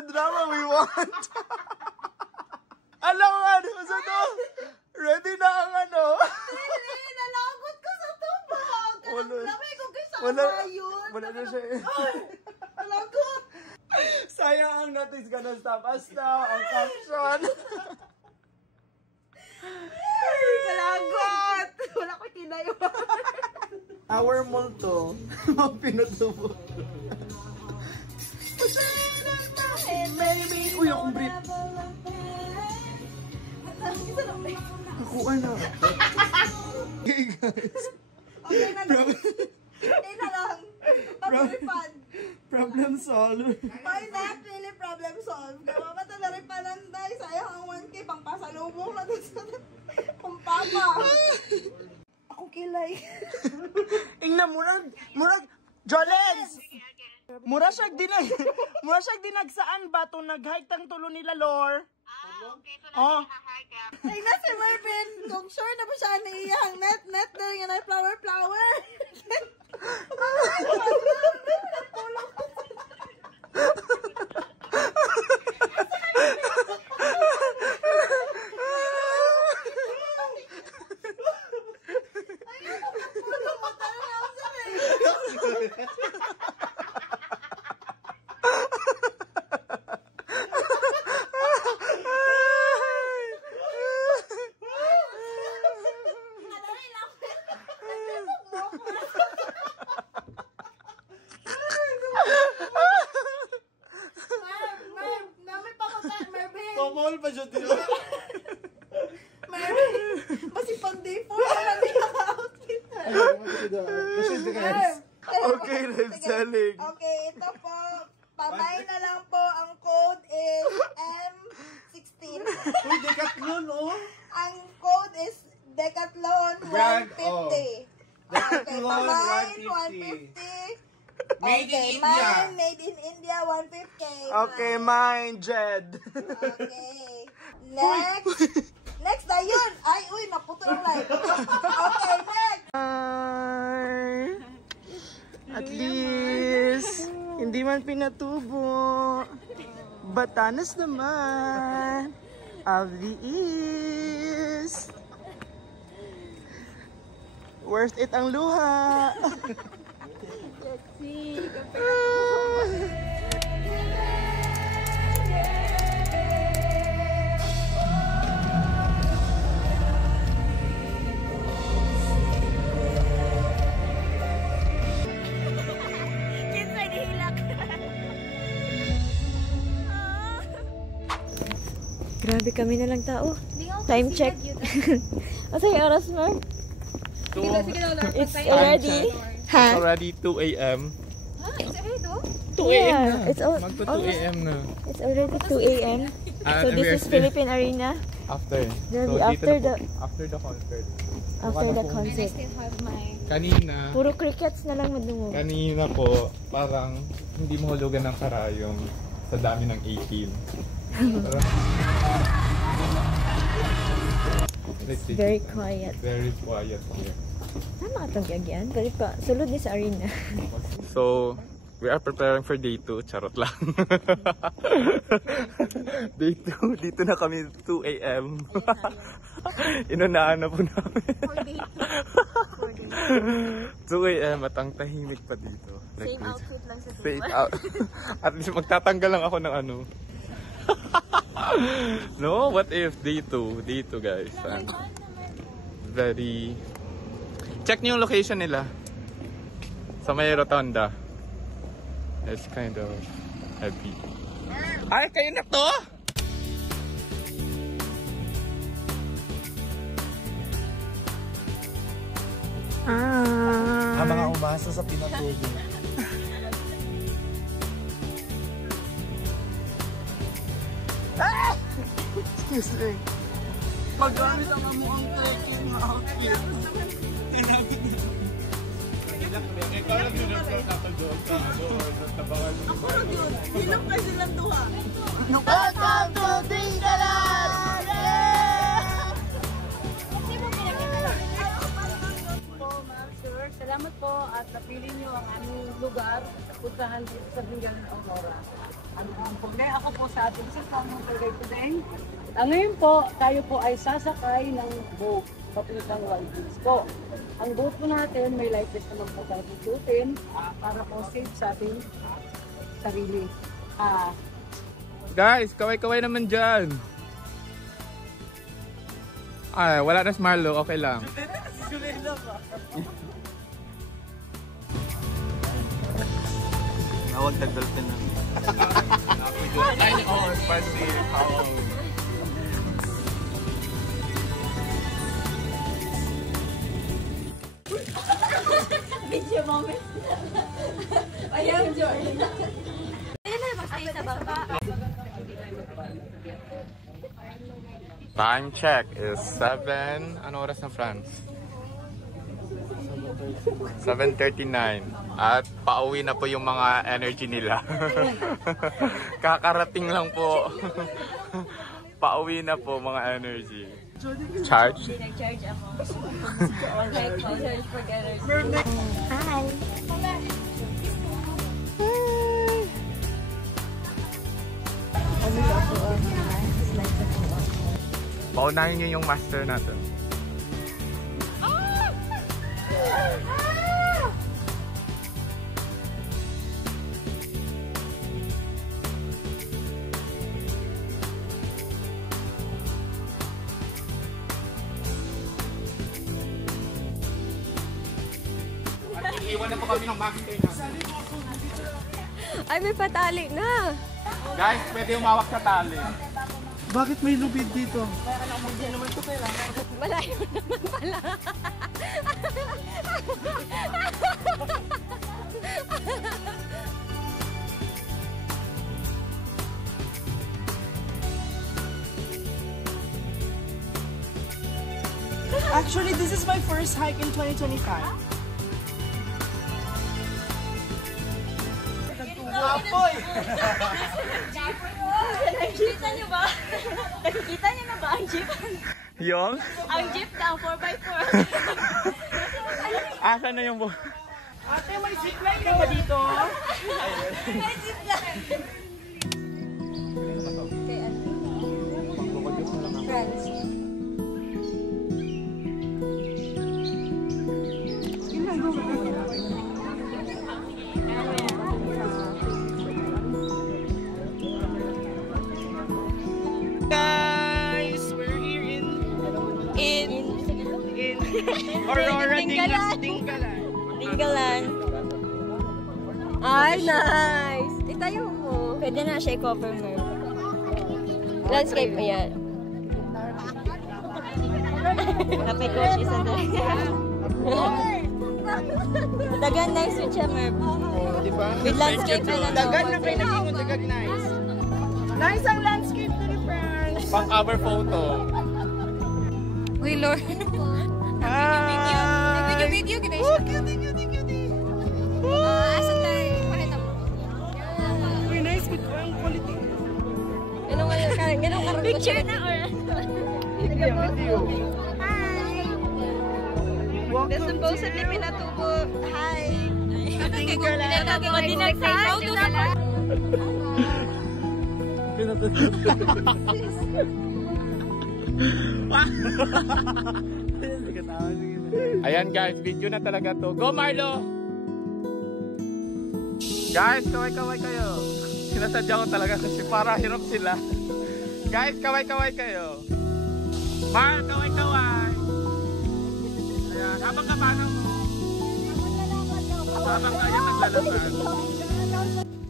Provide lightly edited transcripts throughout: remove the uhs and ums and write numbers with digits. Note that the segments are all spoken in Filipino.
sa drama we want. Alam nga, di ba sa to? Ready na ang ano? Dili, nalagot ko sa tubog. Lamay ko kayo sa kamayon. Wala na siya eh. Nalagot. Sayang ang nothing's gonna stop us now. Ang caption. Nalagot. Wala ko tinayo. Our mall to. Mga pinatubo. Baby! Uy, akong brief. Ako ano? Hey guys. Okay na lang. Okay na lang. Pag-refund. Problem solved. Why not really problem solved? Kaya mamatalarin pa lang tayo. Sayang ang 1K. Pang pasalubong na doon sa kumpapa. Akong kilay. Ingna, murag, Jolens! Mura siya dinagsaan ba itong nag-hike tang tulo nila, Lor? Okay. So, Oh. Ay na si Marvin. Kung sure na ba siya naiyang net na nga na flower. Pamol pa siya dito. Masipag day 4 na niya outfit. Okay, live selling. Okay, ito po. Pamay na lang po. Ang code is M16. Uy, Decathlon, oh. Ang code is Decathlon 150. Okay, pamay 150. Made in Okay, India. mine made in India 150. Okay, mine, Jed. Okay. Next na yun. Ay, uy, naputo ng light. Okay, next. Hi. At least, hindi man pinatubo. Batanes naman. Of the East. Worth it ang luha. Let's see. Grabe kami na lang tao. Time check. Asa yung oras mo? It's already. It's already 2 a.m. It's already 2 a.m. na. Magto 2 a.m. na. It's already 2 a.m. So this is Philippine Arena. After. Grabe, So, after the concert. after the concert. Kanina. Puro crickets na lang madungo. Kanina po, parang hindi mahulugan ng karayom sa dami ng 18. It's very quiet. Very quiet here. Tama ka itong gagyan. Pero pa, sulod ni sa arena. So, we are preparing for day 2. Charot lang. Day 2. Dito na kami 2 a.m. Inunahan na po namin. 2 a.m. at ang tahimik pa dito. Same outfit lang sa Same out. At least magtatanggal lang ako ng ano. No, what if day 2? Day 2 guys. Very... Check niyo yung location nila. Sa may rotonda. It's kind of heavy. Ay, kayo na to? Ang mga umasa sa pinatubo. Excuse me. Pag-gamit ang amuang trekking outfit. Ikaw lang yun ang doon sa tabangan mo. Ako lang yun. Hilong pa silang duha. Welcome to Dingalan! po, ma'am, sir. Salamat po at napili niyo ang aming lugar puntahan dito sa Dingalan, Aurora. Ako po sa ating sitwang for today. Ngayon po, tayo po ay sasakay ng boat papuntang Walvis po. Ang boat po natin, may life vest naman po tayo susutin para po safe sa ating sarili. Guys, kaway-kaway naman dyan. Ay, wala na si Marlo, okay lang. Nawag tag-dolphin na. Ay, oh, fancy. Video moment. Ayan, Jordan. Ayan na, mag-stay sa baba. Time check is 7. Ano oras na, France? 7:39. At pauwi na po yung mga energy nila. Kakarating lang po. Pauwi na po mga energy. Charge? Hindi nag-charge ako. Like, charge for energy. Hi! Paunahin nyo yung master natin. Iwan na po kami ng master natin. Ay, may patali na! Guys, pwede umawak sa tali. Bakit may lubid dito? Malayo naman pala. Actually, this is my first hike in 2025. Apoy! Nakikita niyo ba? Nakikita niyo na ba ang jeep? Yung? Ang jeep na, 4x4. Asan na yung buhay? Ate, may zipline ka ba dito? May zipline. Friends. Guys, we're here in Aurora, Tinggalan. Ay, nice! Itayo mo. Pwede na siya i-cover mo. Landscape, ayan. Kapay coach, isa doon. Dagan nice with siya, Merv. With landscape na lang. Dagan na kayo naging dagan nice. Nice ang landscape to the friends. Pang cover photo. Uy, Lord. Nag-video kita siya. Cutie. Asan tayo? Pakita mo. Uy, nice. Good ang quality. Ganun karang picture na or Video. Hi! Welcome That's supposedly pinatubo. Hi! Tinggalan. Hindi nag-say how to naman. Ayan guys, video na talaga to. Go Marlo! Guys, kaway-kaway kayo. Sinasadya ko talaga kasi para hirap sila. Guys, kaway-kaway kayo. Mar, kaway-kaway. Ayan, habang kapanaw mo. Habang kaya naglalakad.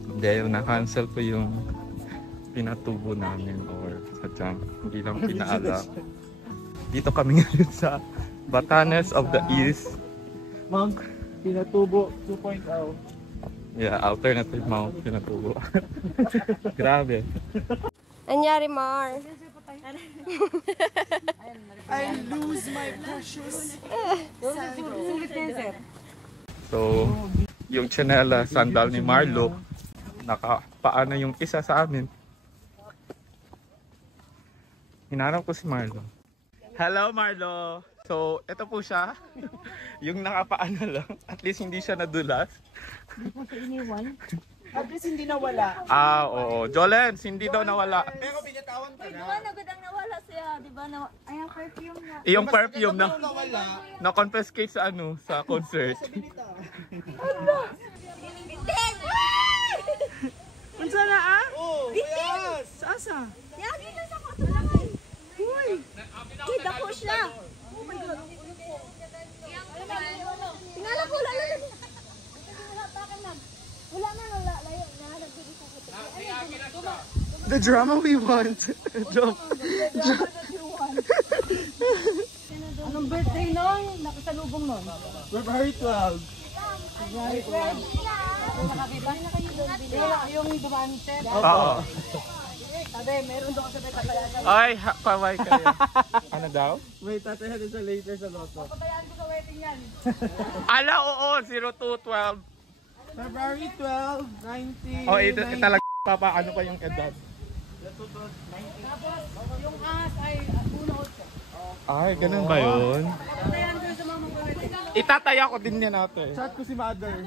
Hindi, na-cancel po yung pinatubo namin or sadyang hindi lang pinaalam. Dito kami ngayon sa Batanes of the East. Mount Pinatubo 2.0. Yeah, alternative Mount Pinatubo. Grabe. Anyari, Mar? I lose my precious So, yung chanela sandal ni Marlo, nakapaana yung isa sa amin. Hinarap ko si Marlo. Hello Marlo! So, ito po siya. Yung nakapaana lang. At least hindi siya nadulas. Hindi po siya iniwan. At least hindi nawala. Oo. Jolens, hindi daw nawala. Pero binatawan ka na. Nagudang nawala siya, di ba? Ay, ang perfume na. Yung perfume na Nawala. na-confiscate sa sa concert. Unsa na ah? Oh, yes. Asa? Yagi na sa kasalangan. Uy! Kita ko siya. Oh my God. Tingala ko, wala na. Wala na, wala. Layo. The drama we want. Joke. Anong birthday nun? Nakasalubong nun? February 12. Nakakita? Yung dumaan set. Oo. Sabi, meron doon sa Betapalasan. Ay, kaway kayo. Ano daw? Wait, tatayan sa later sa loto. Pabayaan ko sa wedding yan. Ala, oo, 0212. February 12, 19. Oh, ito talaga papa, ano pa yung edad? Tapos, yung as ay 1-8. Ay, ganun ba yun? Pabayaan ko sa mamang wedding. Itataya ko din yan natin. Chat ko si mother.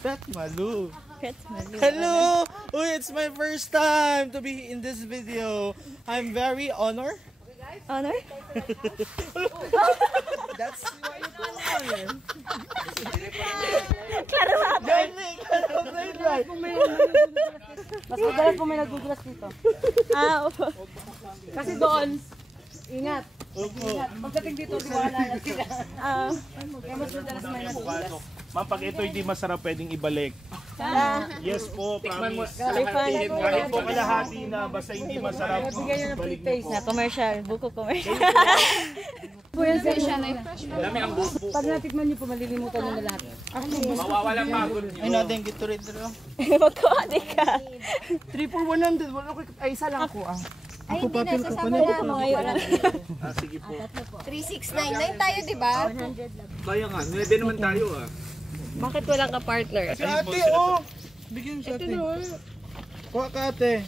Pet Malu. Pets Malu. Hello! Uy, it's my first time to be in this video. I'm very honored. Honor? That's why you call honor. Klaro. Galing! Right. Mas madalas kung may nagugulas dito. Opo. Kasi doon, ingat. Opo. Pagdating dito, diwala na sila. Kaya mas madalas may nagugulas. Ma'am, pag ito hindi masarap, pwedeng ibalik. Yes po, promise. Refund. Kahit po kalahati na, basta hindi masarap, Bigyan nyo ng balik pre-taste. mo Na commercial. Buko commercial. Po yan sa siya na Pag natikman nyo po, malilimutan nyo na lahat. Mawawala pagod Ay, natin gito rin ito. Magkawali ka. 3 for 100. Wala ko. Ay, isa lang ko ah. Ay, hindi na. Sasama Buko mga yun. Sige po. 3699 tayo, di ba? Kaya nga, 9 naman tayo ah. Bakit wala ka partner? Si ate, oh. Bigyan sa ate. Kuha ka ate.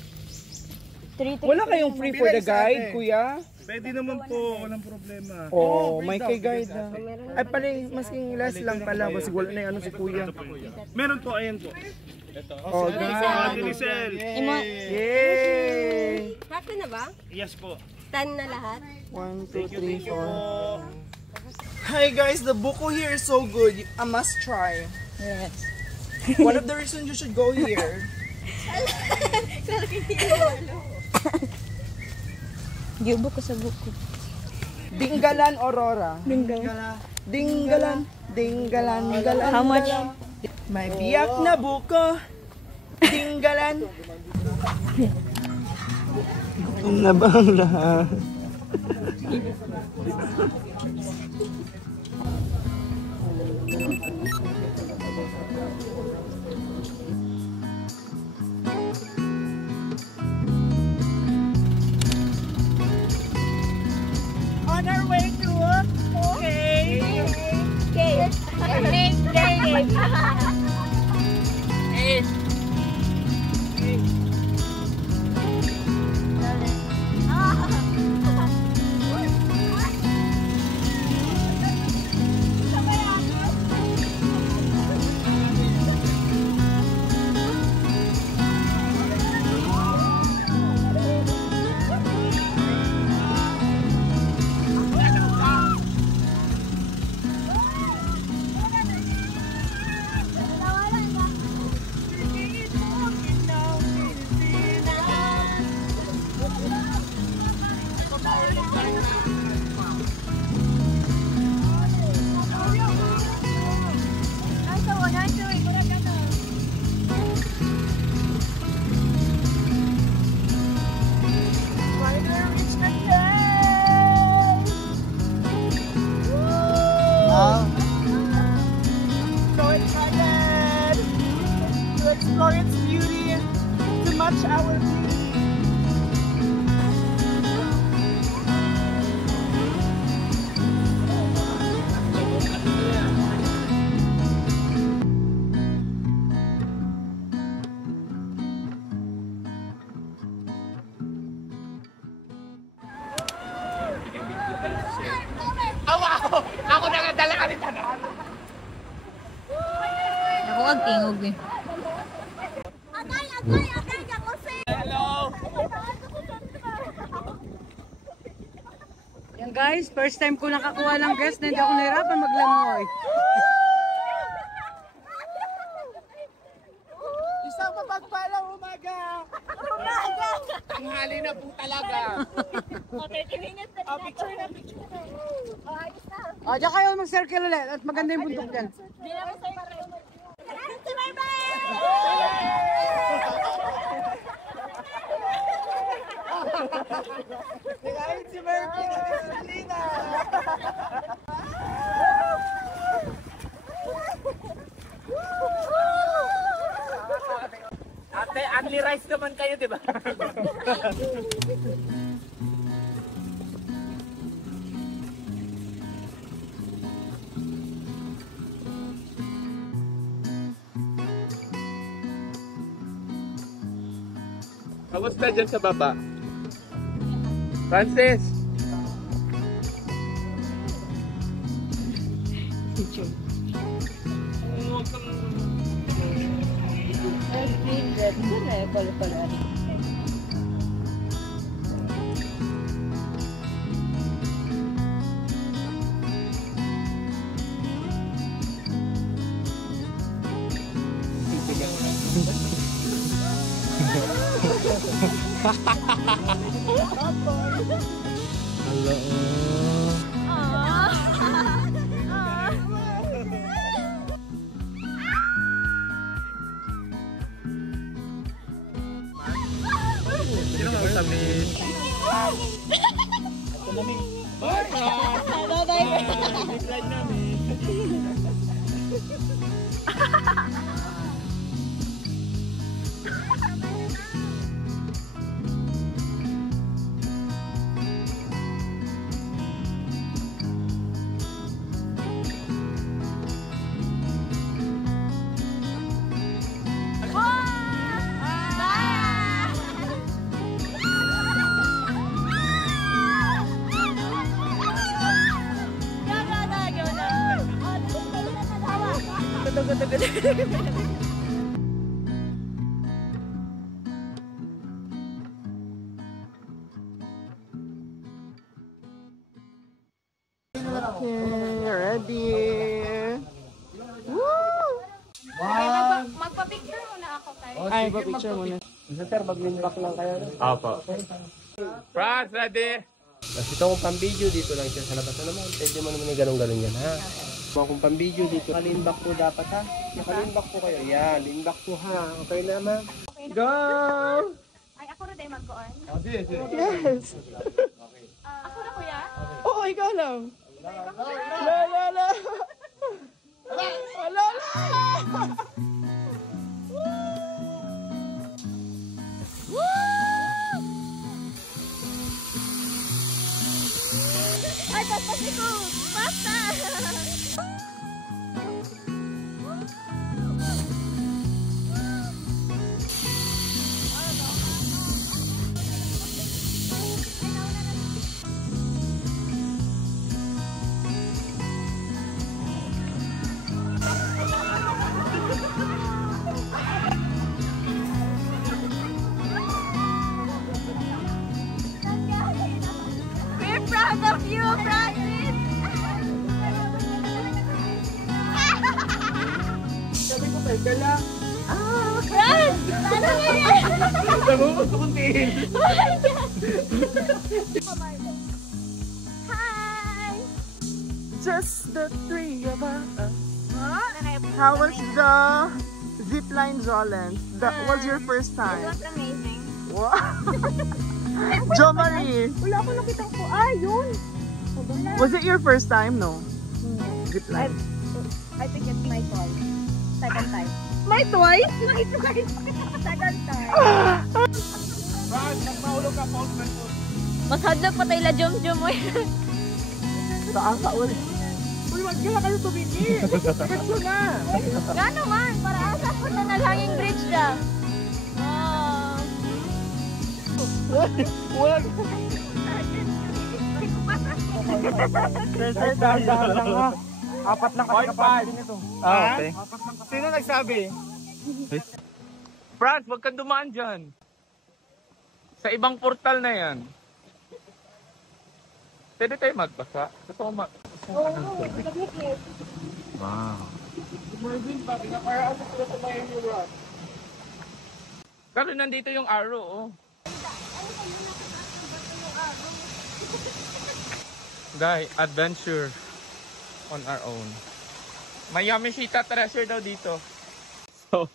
Wala kayong free for the guide, kuya? Pwede naman po, walang problema. Oh, may kay guide na. Ay, paling masking less lang pala kasi wala na yung ano si kuya. Meron po, ayan po. Oh, Ate Rizal. Yay! Happy na ba? Yes po. 10 na lahat? 1, 2, 3, 4. Po. Hi guys, the buko here is so good. A must try. Yes. One of the reasons you should go here. Giubo ko sa buko. Dinggalan Aurora. Dinggalan. Dinggalan. How much? May biyak na buko. Dinggalan. Gutom na ba ang lahat? On our way to a cave. So excited to explore its beauty, to match our beauty. Ako ang tingog eh. Guys, first time ko nakakuha ng guest na hindi ako nahirapan maglangoy. Isang mapagpalang umaga! Tanghali na po talaga. O, 30 minutes na Picture na, picture na. Diyan kayo mag-circle ulit at maganda yung bundok dyan. Hindi na masaya pareho. Kahit si Murphy na si Selena. Ate, only rice naman kayo, di ba? Kamusta dyan sa baba? Francis! Sino nga usamin? Ito namin. Slide namin. Ready? Woo! Magpa-picture muna ako kayo. Ay, pa-picture muna. Sir, mag-linback lang kayo. Opo. Franz, ready? Kasi ito kung pang-video, dito lang siya sa labas na naman. Pwede mo naman yung ganun-ganun yan, ha? Kung pang-video dito, naka-linback po dapat, ha? Naka-linback po kayo. Yan, linback po, ha? Okay na, ma'am? Go! Ay, ako na tayo mag-on. Yes! Ako na, kuya? Oo, ikaw lang. La la la! Wala la! Ay, papasok ko! Basta! We're proud of you, Francis! Sabi ko kay Gala. Franz! Ano ba yan? Nagugusto kong tiin. Hi! Just the three of us. What? How was the zipline, Jolens? That was your first It time. was amazing. Wow! Jo Marie, Wala ko nakita ko. Ah, yun! was it your first time? No. Zipline. I think it's my twice. Second time. My twice? My twice. Second time. Franz, magmahulog ka, pause man po. Mas hadlok pa tayo la jom-jom mo yan. Saan ka ulit? Uy, wag ka kayo tumingin. Ganito na. Gano man, para asa po na nalanging bridge na. Oh. Wag. Sir, dahan-dahan lang ha. Apat lang kasi kapatid nito. Okay. Sino nagsabi? Franz, wag kang dumaan dyan. Sa ibang portal na yan. Pwede tayo magbasa. Gusto ko Wow. Pero nandito yung arrow, oh. Guys, adventure on our own. May Yamashita treasure daw dito. So,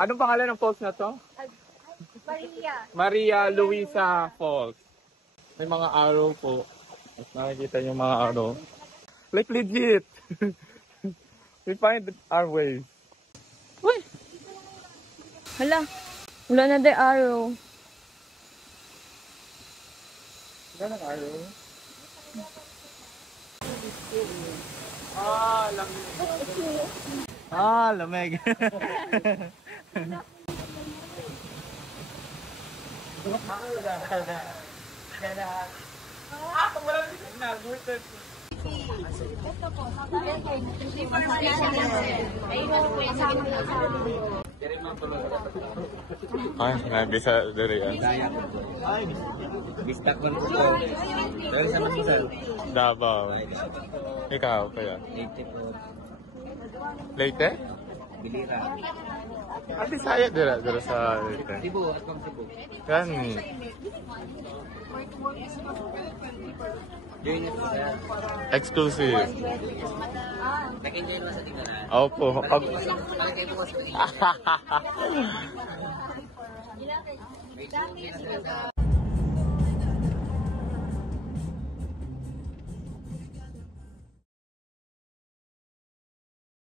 anong pangalan ng falls na to? Maria Luisa Falls. May mga arrow po. At nakikita yung mga arrow. Like legit. We find our way. Uy! Hala, wala na the arrow. Wala ng arrow? Lamig. Ay, nabisa diri yan. Bistak man po. Dari sa Masisan. Davao. Ikaw, kaya? Late po. Leyte? Bilira. Ati saya dira sa Leyte. Cebu, at pang Cebu. Gani. Join it po sir. Exclusive. Nag-enjoy naman sa tingnan. Opo. Palagay po sa tingnan.